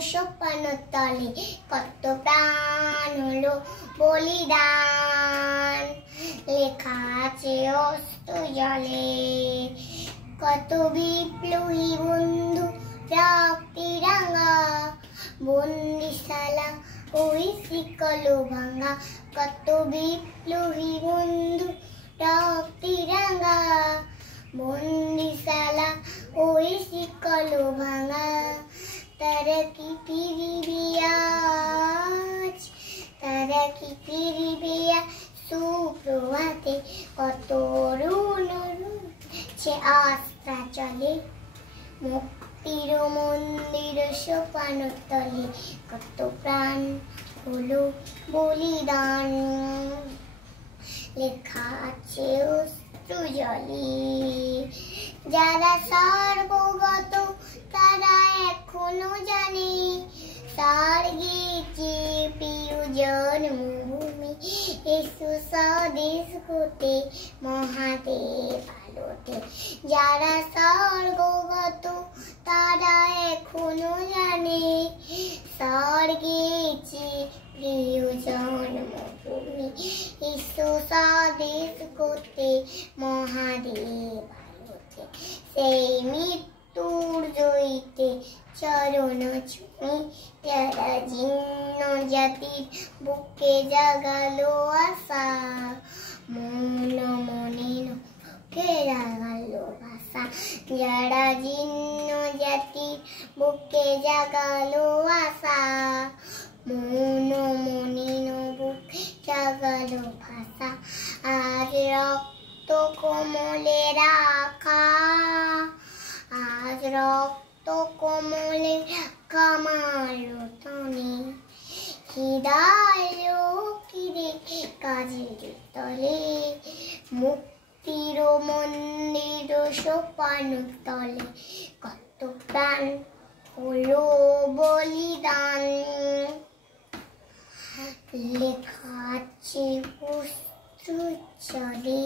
সোপানতলে কত প্রাণ হলো বলিদান। লেখা আছে অস্ত্র জলে কত বিপ্লবী বন্ধু রক্তে রাঙা। বন্দিশালা ওই শিকল ভাঙা কত বিপ্লবী বন্ধু রক্তে রাঙা। বন্দিশালা ওই শিকল ভাঙা। তারা কি ফিরিবে আজ, তারা কি ফিরিবে সুপ্রভাতে। কত অরুণ সে আস্থা চলে মুক্তির মন্দির সোপানতলে কত প্রাণ হলো বলিদান। লেখা আছে অশ্রু জলে যারা সর্বগত তারা এখনো জানে। স্বর্গে যে প্রিয় জন্মভূমি এসো স্বদেশ হতে মহাদেব আলোতে। যারা স্বর্গগত তারা এখনো জানে। স্বর্গে যে প্রিয় জন্মভূমি এসো স্বদেশ হতে মহাদেব আলোতে। সেই মৃত্যুর জয়িতে চরণ ছুঁয়ে যারা জীর্ণ জাতির বুকে জাগালো আশা। মন মনে বুকে জাগালো ভাষা। যারা জীর্ণ জাতির বুকে জাগালো আশা। মন মনে বুকে জাগালো ভাষা। আজ রক্ত কমলে রাখা, আজ রক্ত কমলে কামালো তনে। হৃদয় কিরে কাজের তলে মুক্তির মন্দির সোপানতলে কত প্রাণ হলো বলিদান। লেখা আছে অশ্রু জলে।